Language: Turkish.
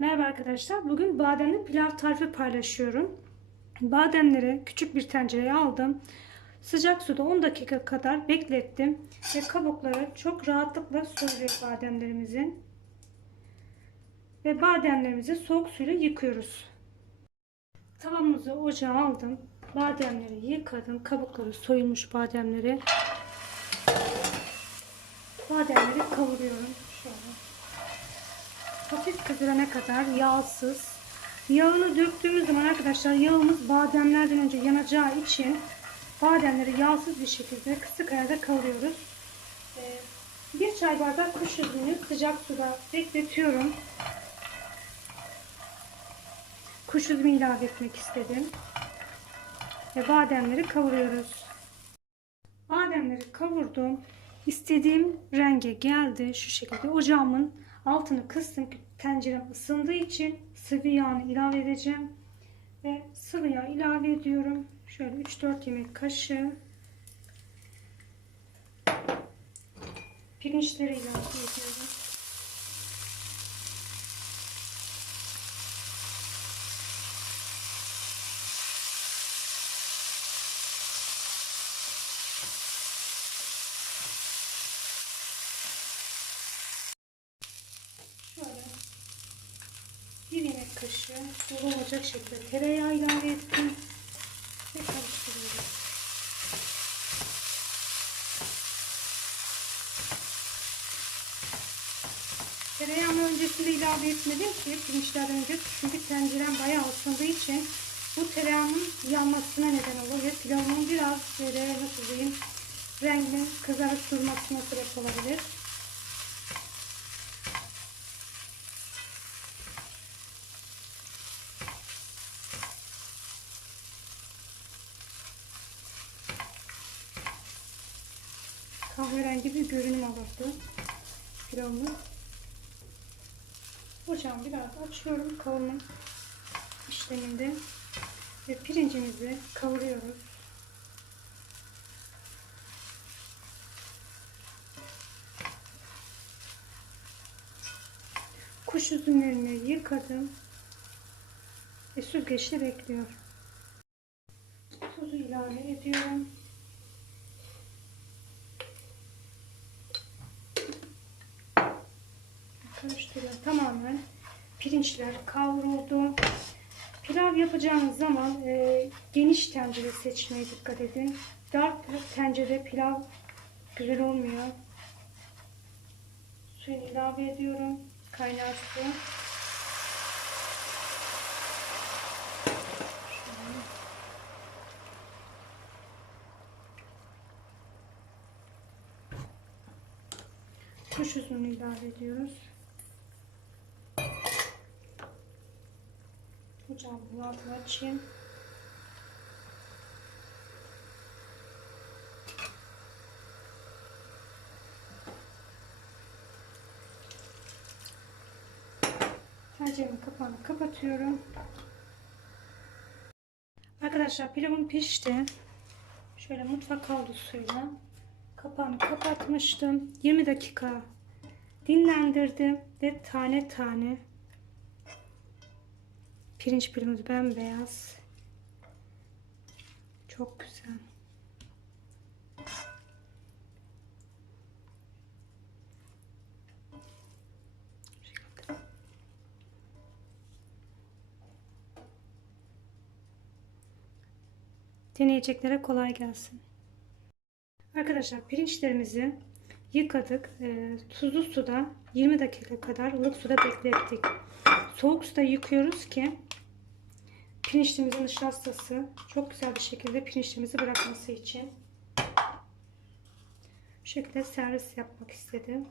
Merhaba arkadaşlar. Bugün bademli pilav tarifi paylaşıyorum. Bademleri küçük bir tencereye aldım. Sıcak suda 10 dakika kadar beklettim. Ve kabukları çok rahatlıkla soyuluyor bademlerimizin. Ve bademlerimizi soğuk suyla yıkıyoruz. Tavamızı ocağa aldım. Bademleri yıkadım. Kabukları soyulmuş bademleri. Bademleri kavuruyorum. Şöyle hafif kızarana kadar yağsız. Yağını döktüğümüz zaman arkadaşlar yağımız bademlerden önce yanacağı için bademleri yağsız bir şekilde kısık ayarda kavuruyoruz. Ee, bir çay bardak kuş üzümünü sıcak suda bekletiyorum. Kuş üzümü ilave etmek istedim. Ve bademleri kavuruyoruz. Bademleri kavurdum. İstediğim renge geldi. Şu şekilde ocağımın altını kıstım ki tencerem ısındığı için sıvı yağını ilave edeceğim. Ve sıvı yağ ilave ediyorum. Şöyle 3-4 yemek kaşığı. Pirinçleri ilave ediyorum. Şöyle bir dolu olacak şekilde tereyağı ilave ettim ve karıştırıyorum. Tereyağını öncesinde ilave etmedim ki pirinçlerden önce çünkü tencerem bayağı ısındığı için bu tereyağının yanmasına neden olur ve pilavımın biraz böyle nasıl diyeyim renginin kızarıp durmasına sebep olabilir. Kahverengi bir görünüm olurdu pilavımız. Ocağımı biraz açıyorum kavurma işleminde ve pirincimizi kavuruyoruz. Kuş üzümlerini yıkadım ve süzgeçte bekliyor. Tuzu ilave ediyorum. Karıştırıyorum. Tamamen pirinçler kavruldu. Pilav yapacağınız zaman e, geniş tencere seçmeye dikkat edin. Dar tencere pilav güzel olmuyor. Suyunu ilave ediyorum. Kaynar su. İlave ediyoruz. Ocağımın altını açayım. Tenceremin kapağını kapatıyorum. Arkadaşlar pilavım pişti. Şöyle mutfak havlusuyla kapağını kapatmıştım. 20 dakika dinlendirdim ve tane tane Pirinç pilavımız bembeyaz. Çok güzel. Deneyeceklere kolay gelsin. Arkadaşlar pirinçlerimizi yıkadık. E, tuzlu suda 20 dakika kadar ılık suda beklettik. Soğuk suda yıkıyoruz ki pirinçlerimizin nişastası çok güzel bir şekilde pirinçlerimizi bırakması için. Bu şekilde servis yapmak istedim.